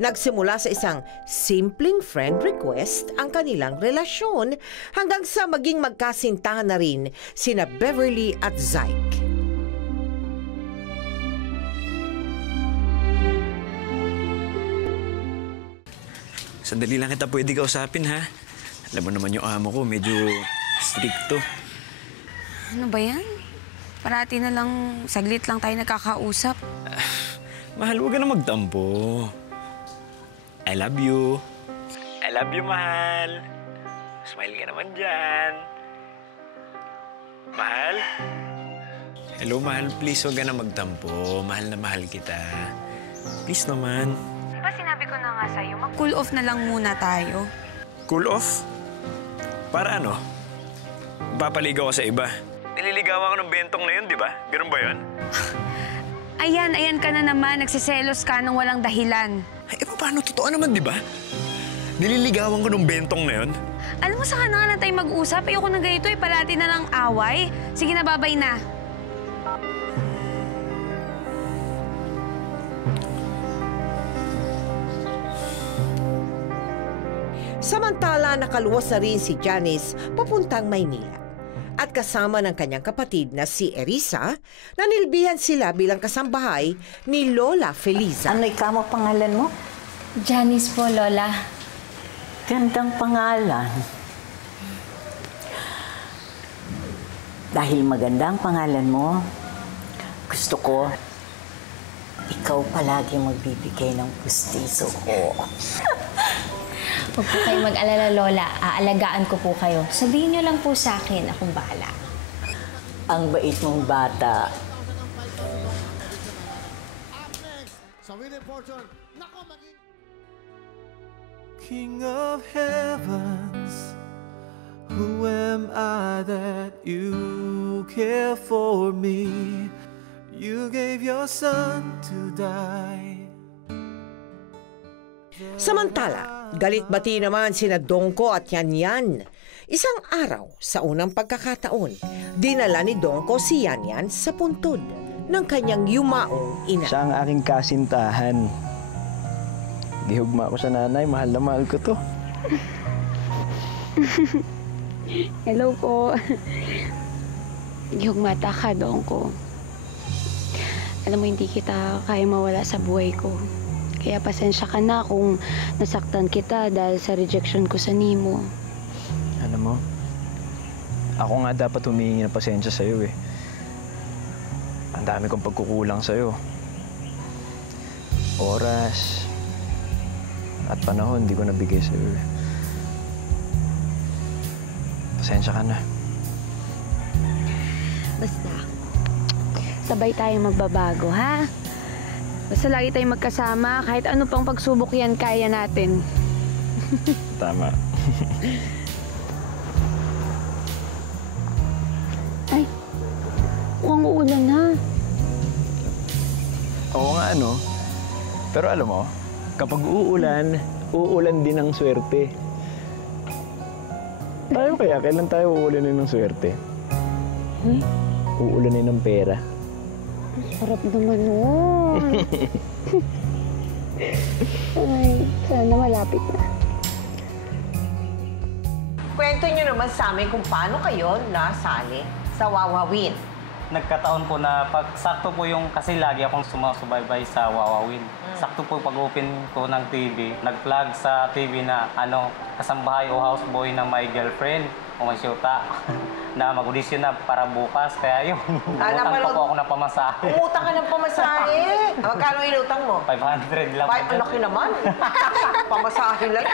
Nagsimula sa isang simpleng friend request ang kanilang relasyon hanggang sa maging magkasintahan na rin sina Beverly at Zyke. Sandali lang kita pwede kausapin, ha? Alam mo naman yung amo ko, medyo stricto. Ano ba yan? Parati na lang, saglit lang tayo nagkakausap. Mahal, huwag ka na magtampo. I love you. I love you, mahal. Smile ka naman dyan. Mahal? Hello, mahal. Please, huwag ka na magtampo. Mahal na mahal kita. Please naman. Diba sinabi ko na nga sa'yo, mag-cool off na lang muna tayo. Cool off? Para ano? Papaligaw ka sa iba. Nililigawan ko ng bentong na yun, di ba? Ganun ba yun? Ayan ka na naman. Nagsiselos ka nang walang dahilan. Eh, paano? Totoo naman, di ba? Nililigawan ko nung bentong na yun. Alam mo, saka na nga na tayo mag-usap. Ayoko na ganito eh. Parati na lang away. Sige na, babay na. Samantala, nakaluwas na rin si Janice papuntang Maynila. At kasama ng kanyang kapatid na si Erisa, nanilbihan sila bilang kasambahay ni Lola Feliza. Ano ikaw pangalan mo? Janice po, Lola. Gandang pangalan. Dahil maganda ang pangalan mo, gusto ko, ikaw palagi magbibigay ng pustiso ko. Huwag po kayo mag-alala, Lola. Aalagaan ko po kayo. Sabihin niyo lang po sa akin, akong bahala. Ang bait mong bata. King of heavens, who am I that you care for me? You gave your son to die. Samantala, galit-bati naman sina Dongko at Yanyan. Isang araw, sa unang pagkakataon, dinala ni Dongko si Yanyan sa puntod ng kanyang yumaong ina. Siya ang aking kasintahan. Gihugma ko sa nanay, mahal na mahal ko to. Hello po. Gihugmata ka, Dongko. Alam mo, hindi kita kaya mawala sa buhay ko. Kaya pasensya ka na kung nasaktan kita dahil sa rejection ko sa Nemo. Alam mo, ako nga dapat humihingi ng pasensya sa'yo eh. Ang dami kong pagkukulang sa'yo. Oras at panahon, hindi ko nabigay sa'yo eh. Pasensya ka na. Basta, sabay tayong magbabago, ha? Basta lagi tayong magkasama, kahit ano pang pagsubok yan, kaya natin. Tama. Ay, mukhang uulan na. Oo nga, ano? Pero alam mo, kapag uulan din ang swerte. Tayo kaya, kailan tayo uulanin ng swerte? Uulanin ng pera. Sarap naman nun. Ay, sana malapit na. Kwento nyo naman sa amin kung paano kayo nasali sa Wawawin. Nagkataon po na sakto po yung, kasi lagi akong sumasubaybay sa Wawawin. Sakto po pag-open ko ng TV, nag-flag sa TV na kasambahay o houseboy na may girlfriend o may syuta na mag-audition na para bukas. Kaya yun, umutang pa po ako ng pamasahe. Umutang ka ng pamasahe? Magkano inutang mo? 500 lang. Ang laki naman. Pamasahe lang.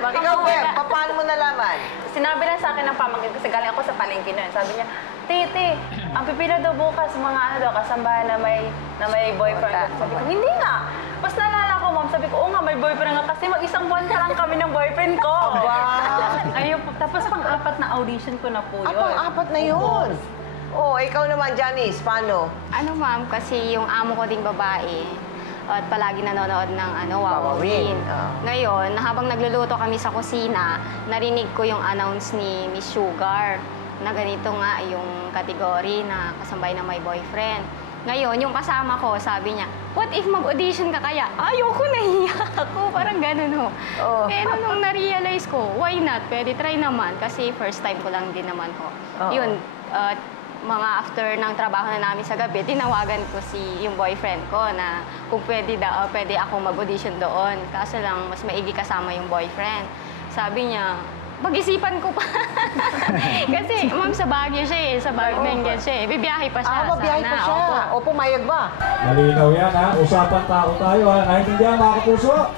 Ikaw, Beb, paano mo nalaman? Sinabi lang sa akin ng pamangkin kasi galing ako sa palengke nun. Sabi niya, Titi, ang pipila daw bukas mga kasambahan na may boyfriend. Sabi ko, hindi nga. Mas naalala ko, Ma'am, sabi ko, oo nga, may boyfriend nga kasi mag-isang buwan pa lang kami ng boyfriend ko. Ayun po. Tapos pang-apat na audition ko na po yun. Pang-apat na yun? Oo, ikaw naman, Janice, paano? Ano, ma'am, kasi yung amo ko ding babae, at palagi nanonood ng Wawawin. Ngayon, habang nagluluto kami sa kusina, narinig ko yung announce ni Miss Sugar na ganito nga yung category na kasambay na may boyfriend. Ngayon, yung kasama ko, sabi niya, what if mag-audition ka kaya? Ayoko, nahiya ako. Parang ganun ho. Pero nung na-realize ko, why not? Pwede try naman kasi first time ko lang din naman ho. Yun, mga after ng trabaho na namin sa gabi, tinawagan ko yung boyfriend ko na kung pwede ako mag-audition doon. Kaso lang, mas maigi kasama yung boyfriend. Sabi niya, pag-isipan ko pa. Kasi, ma'am, sa Baguio siya eh. Sa Benguet siya eh. Bibiyahe pa siya. Mabiyahe pa siya. O, pumayag ba? Malinaw yan, ha? Usapan tao tayo, ha? Naintindihan, mga kapuso?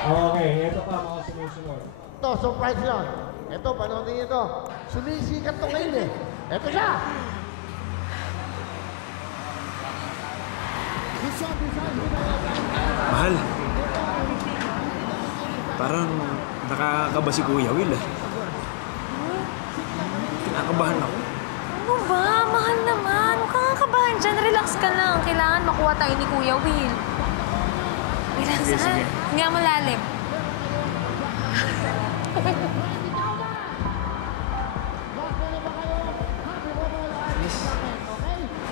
Okay, ito pa, mga sumusunod. Ito, surprise lang. Ito, panoodin niyo ito. Sumisikat to ngayon eh. Ito siya! Mahal. Parang nakakaba si Kuya Will, ah. Kinakabahan ako. Ano ba? Mahal naman. Huwag kang kinakabahan dyan? Relax ka lang. Kailangan makuha tayo ni Kuya Will. Relax, ha? Hinga mo lalim.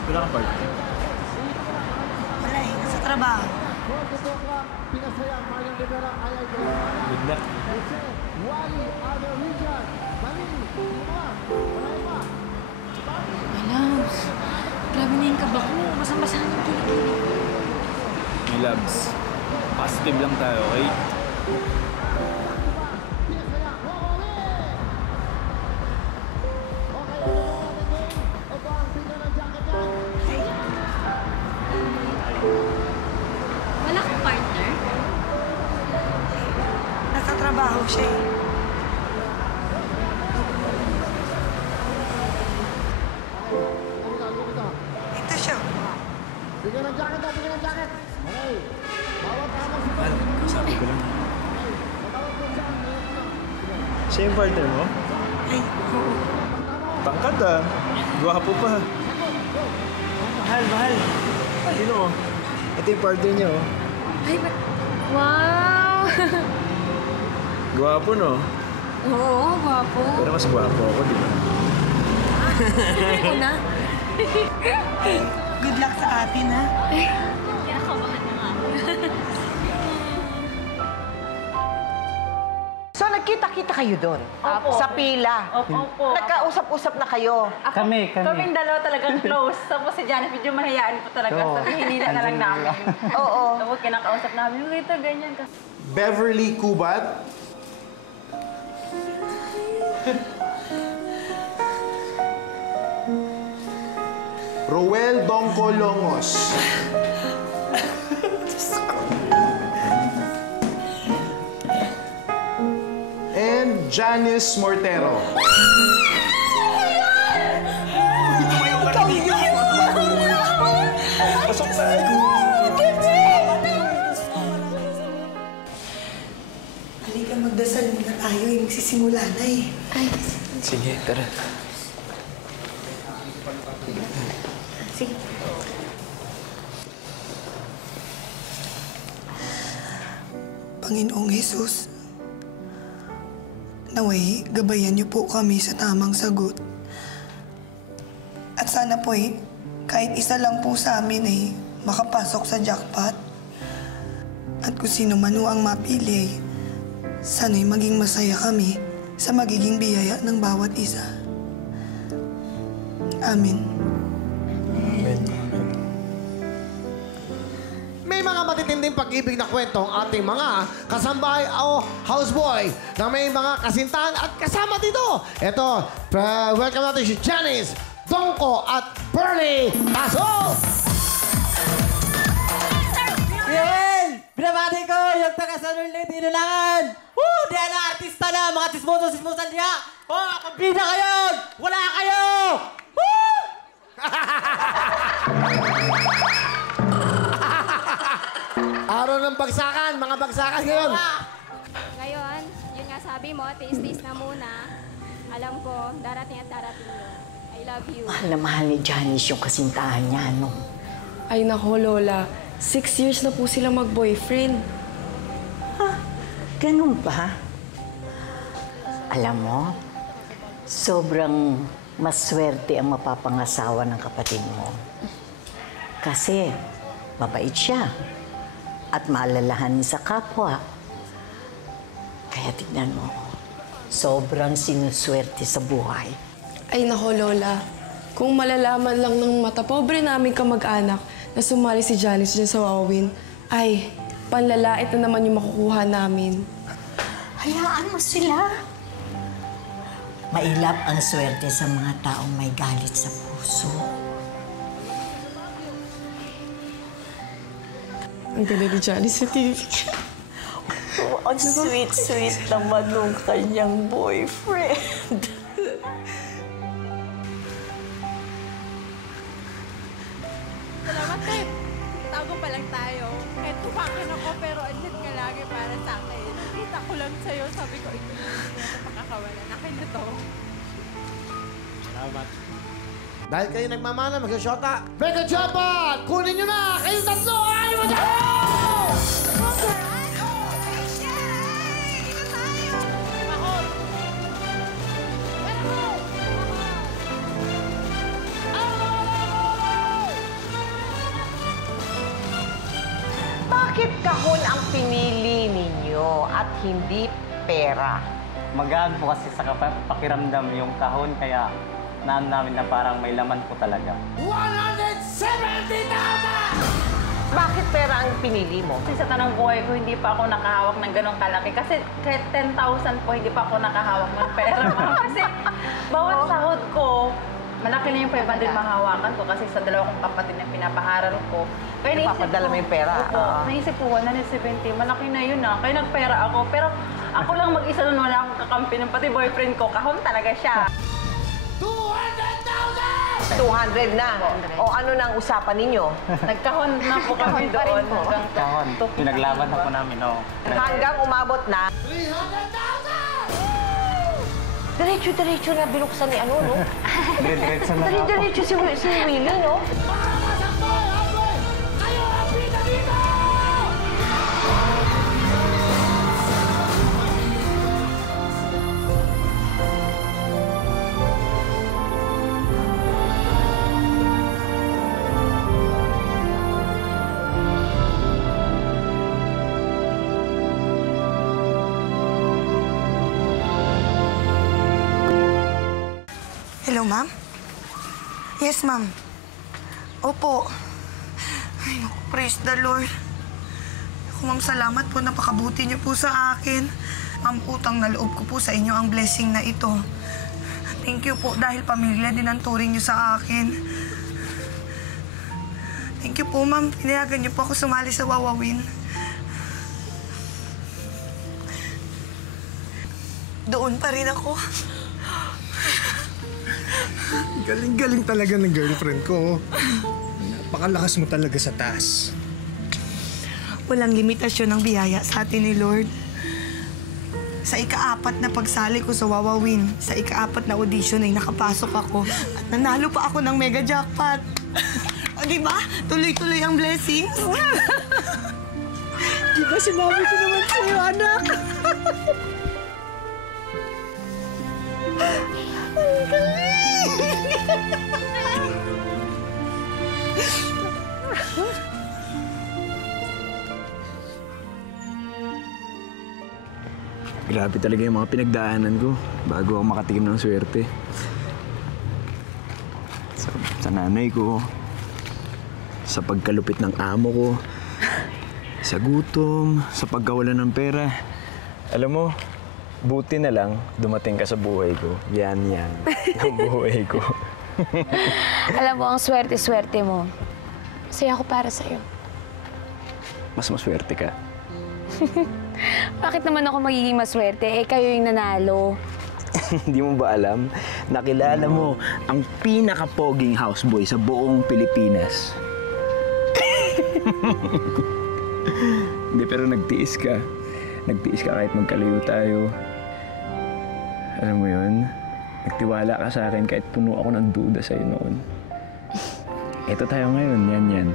Wala kang party. Wala eh, nasa trabaho. Good luck. Loves, grabe na yung kaba ko. Basang-basa ng kilikili. My loves, positive lang tayo, okay? Wala kang partner? Nasa trabaho siya eh. Ito siya. Bigyan ng jacket daw, bigyan ng jacket. Okay. Bawat tama si Mahal, kasabi ko lang. Siya yung partner mo? Ay, oo. Tangkad ah. Gwapo pa. Mahal. Sino mo? Ito yung partner niya oh. Ay, wow! Gwapo no? Oo, gwapo. Pero mas gwapo ako, di ba? Ako na. Good luck sa atin, ha? Kinakabahan na nga ako. So, nagkita-kita kayo doon? Opo. Sa pila? Opo. Nagkausap-usap na kayo? Kami. Kaming dalawa talagang close. Tapos si Janice, medyo mahayaan po talaga. Oo. Sabi, hinila na lang namin. Oo. Tapos kinakausap namin, ito, ganyan. Beverly Cubat. Roel Dongko Longos. And Janice Mortero. Pasok tayo! Halika, magdasal muna tayo eh. Magsisimula na eh. Ay, Sige, tara. sige. Panginoong Jesus, naway, gabayan niyo po kami sa tamang sagot. At sana po kahit isa lang po sa amin makapasok sa jackpot. At kung sino man ho ang mapili, sana'y maging masaya kami sa magiging biyaya ng bawat isa. Amen. May mga matitinding pag-ibig na kwento ang ating mga kasambahay o houseboy na may mga kasintahan at kasama dito. Ito, welcome natin si Janice, Dongko at Pearly Paso! Yel! Binabati ko yung taga-San Ulit Inulangan! Woo! Diyan na artista na! Mga tismoso-tismosan niya! Oh, kabida kayo! Wala kayo! Woo! Araw ng bagsakan, mga bagsakan ngayon. Ngayon, yun nga sabi mo, tiis-tiis na muna. Alam ko, darating at darating yun. I love you. Mahal na mahal ni Janice yung kasintahan niya, no? Ay nako, Lola. 6 years na po sila mag-boyfriend. Ganun ba? Alam mo, sobrang maswerte ang mapapangasawa ng kapatid mo. Kasi mabait siya at maalalahanin sa kapwa. Kaya tignan mo, sobrang sinuswerte sa buhay. Ay nako, Lola. Kung malalaman lang ng mata pobre namin kamag-anak na sumali si Janice dyan sa Wawin, ay, panlalait na naman yung makukuha namin. Hayaan mo sila. Mailap ang swerte sa mga taong may galit sa puso. Ang ganda ni Janice sa TV. Oh, ang sweet-sweet naman nung kanyang boyfriend. Salamat, Tep. Tago pa lang tayo. Kahit tumakin ako, pero andyan ka lagi para sa akin. Nakita ko lang sa'yo, sabi ko, ito hindi na ito makakawalan. Akin na to. Salamat. Dahil kayo nagmamana, magsasyota. Mega Jackpot! Kunin nyo na! Kayong tatlo! Ayaw mo dyan! Bakit kahon ang pinili ninyo at hindi pera? Magaan po kasi sa pakiramdam yung kahon, kaya naan namin na parang may laman po talaga. 170,000! Bakit pera ang pinili mo? Kasi sa tanong buhay ko, hindi pa ako nakahawak ng ganong kalaki. Kasi kahit 10,000 po, hindi pa ako nakahawak ng pera. Kasi bawat sahod ko, malaki na yung 500 mahawakan ko kasi sa dalawa kong kapatid na pinapaharal ko. Kaya napapadala mo yung pera. Naisip ko, 170, malaki na yun ah. Kaya nagpera ako. Pero ako lang mag-isa nun, wala akong kakampi ng pati boyfriend ko. Kahon talaga siya. 200 na. O ano nang usapan ninyo? Nagkahon na po kami doon. Kahon. Pinaglaban na po namin, no? Hanggang umabot na 300,000! Diretso-diretso na binuksan ni ano, no? Diretso na. Diretso si Willie, no? Hello, ma'am? Yes, ma'am. Opo. Ay, naku, praise the Lord. Naku, ma'am, salamat po. Napakabuti niyo po sa akin. Ma'am, utang na loob ko po sa inyo ang blessing na ito. Thank you po dahil pamilya din ang turing niyo sa akin. Thank you po, ma'am. Pinayagan niyo po ako sumali sa Wawawin. Doon pa rin ako. Galing-galing talaga ng girlfriend ko. Napakalakas mo talaga sa taas. Walang limitasyon ng biyaya sa atin ni Lord. Sa ika-4 na pagsali ko sa Wawawin, sa ika-4 na audition ay nakapasok ako at nanalo pa ako ng mega jackpot. O diba? Tuloy-tuloy ang blessings. Di ba sinabi ko naman sa'yo, anak? Ang galing! Grabe talaga yung mga pinagdaanan ko bago ako makatikim ng swerte. Sa nanay ko, sa pagkalupit ng amo ko, sa gutom, sa pagkawalan ng pera. Alam mo, buti na lang dumating ka sa buhay ko. Yan ang buhay ko. Alam mo, ang swerte-swerte mo. Masaya ako para sa'yo. Mas maswerte ka. Bakit naman ako magiging maswerte? Eh, kayo yung nanalo. Hindi mo ba alam? Nakilala mo ang pinaka-poging houseboy sa buong Pilipinas. Hindi, pero nagtiis ka. Nagtiis ka kahit magkalayo tayo. Alam mo yun? Nagtiwala ka sa akin kahit puno ako ng duda sa'yo noon. Ito tayo ngayon, yan.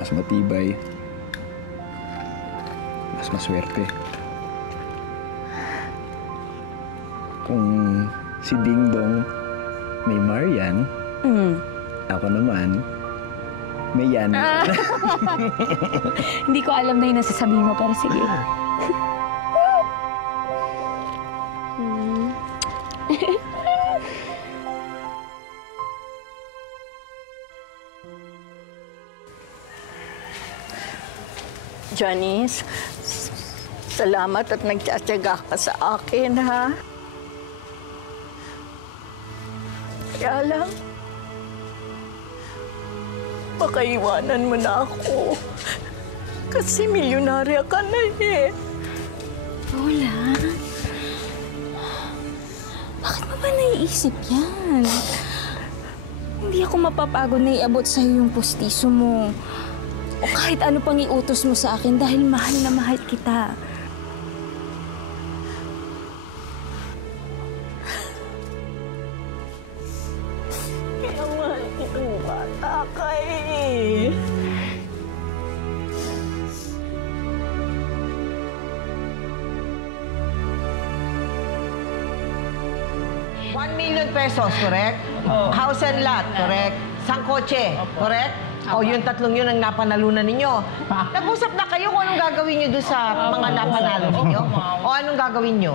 Mas matibay. Mas maswerte. Kung si Ding Dong may Marian, ako naman, may Yan. Hindi ko alam na yung nasasabihin mo, pero sige. Janice, salamat at nagtsatsaga ka sa akin, ha? Kaya lang, baka iwanan mo na ako. Kasi milyonarya ka na eh. Lola, bakit mo ba naiisip yan? Hindi ako mapapagod na iabot sa'yo yung pustiso mo. O kahit ano pang iutos mo sa akin dahil mahal na mahal kita. 1 million pesos, correct? House and lot, correct? Isang kotse, correct? O yung tatlong yun ang napanalunan ninyo. Nag-usap na kayo kung anong gagawin nyo doon sa mga napanalo ninyo? O anong gagawin nyo?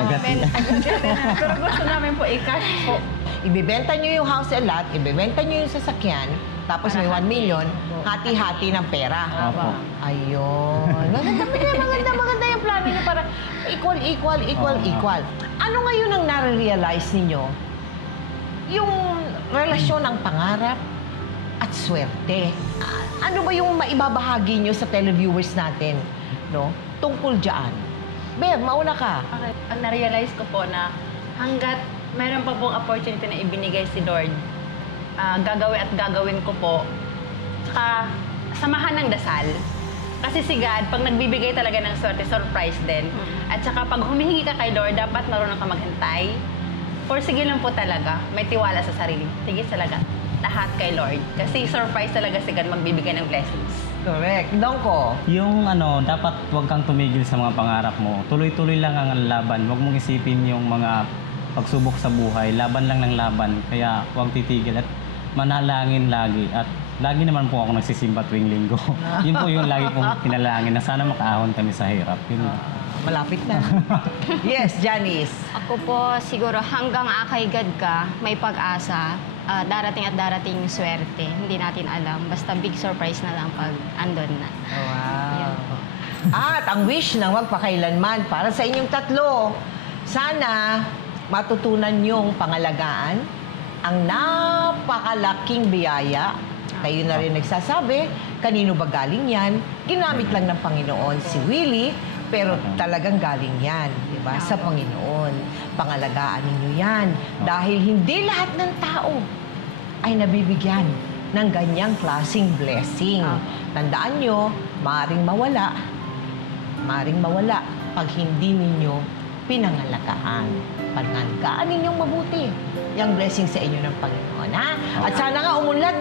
Pero gusto namin po i-cash po. Ibibenta nyo yung house and lot, ibibenta nyo yung sasakyan, tapos may 1 million, hati-hati ng pera. Ayun. Maganda yung plano nyo para equal. Ano ngayon ang nare-realize ninyo? Yung relasyon ng pangarap at swerte. Ano ba yung maibabahagi nyo sa televiewers natin, no? Tungkol dyan. Bev, mauna ka. Okay. Ang na-realize ko po na hanggat meron pa pong opportunity na ibinigay si Lord, gagawin ko po. Tsaka, samahan ng dasal. Kasi si God, pag nagbibigay talaga ng swerte, surprise din. At saka, pag humihingi ka kay Lord, dapat marunong ka maghintay. Sige lang po talaga, may tiwala sa sarili. Sige talaga, lahat kay Lord. Kasi surprise talaga si God magbibigay ng blessings. Correct. Dongko? Yung dapat huwag kang tumigil sa mga pangarap mo. Tuloy-tuloy lang ang laban. Huwag mong isipin yung mga pagsubok sa buhay. Laban lang ng laban. Kaya huwag titigil at manalangin lagi. At lagi naman po ako nagsisimba tuwing linggo. Yun po yung lagi pong pinalangin na sana makaahon kami sa hirap. Yun. Malapit na. Yes, Janice. Ako po, siguro hanggang kay God ka, may pag-asa. Darating at darating yung swerte. Hindi natin alam. Basta big surprise na lang pag andon na. Wow. At ang wish ng magpakailanman para sa inyong tatlo, sana matutunan niyong pangalagaan ang napakalaking biyaya. Kayo na rin nagsasabi, kanino ba galing yan? Ginamit lang ng Panginoon si Willie, pero talagang galing yan, di ba? Sa Panginoon. Pangalagaan ninyo yan. Dahil hindi lahat ng tao ay nabibigyan ng ganyang klaseng blessing. Tandaan nyo, maaaring mawala pag hindi ninyo pinangalagaan. Pangalagaan ninyong mabuti yung blessing sa inyo ng Panginoon, ha? At sana nga umunlad.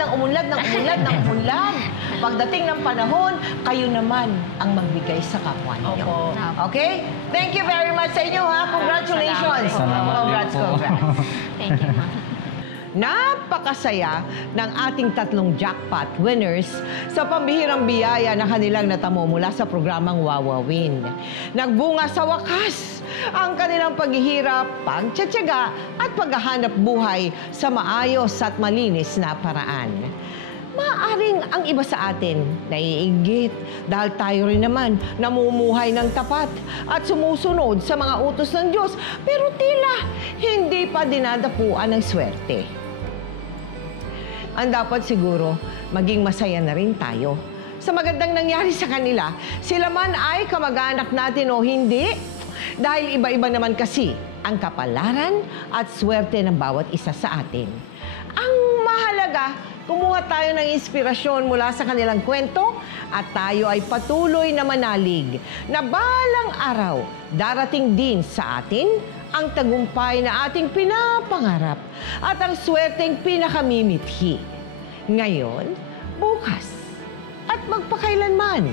Pagdating ng panahon, kayo naman ang magbigay sa kapwa ninyo. Okay? Thank you very much sa inyo, ha? Congratulations! Congrats. Thank you, ma'am. Napakasaya ng ating tatlong jackpot winners sa pambihirang biyaya na kanilang natamo mula sa programang Wawawin. Nagbunga sa wakas ang kanilang paghihirap, pagtiyatyaga at paghahanap buhay sa maayos at malinis na paraan. Maaring ang iba sa atin naiinggit dahil tayo rin naman namumuhay ng tapat at sumusunod sa mga utos ng Diyos, pero tila hindi pa dinadapuan ng swerte. Ang dapat siguro, maging masaya na rin tayo sa magandang nangyari sa kanila. Sila man ay kamag-anak natin o hindi, dahil iba-iba naman kasi ang kapalaran at swerte ng bawat isa sa atin. Ang mahalaga, kumuha tayo ng inspirasyon mula sa kanilang kwento at tayo ay patuloy na manalig na balang araw darating din sa atin ang tagumpay na ating pinapangarap at ang swerteng pinakamimithi. Ngayon, bukas, at magpakailanman.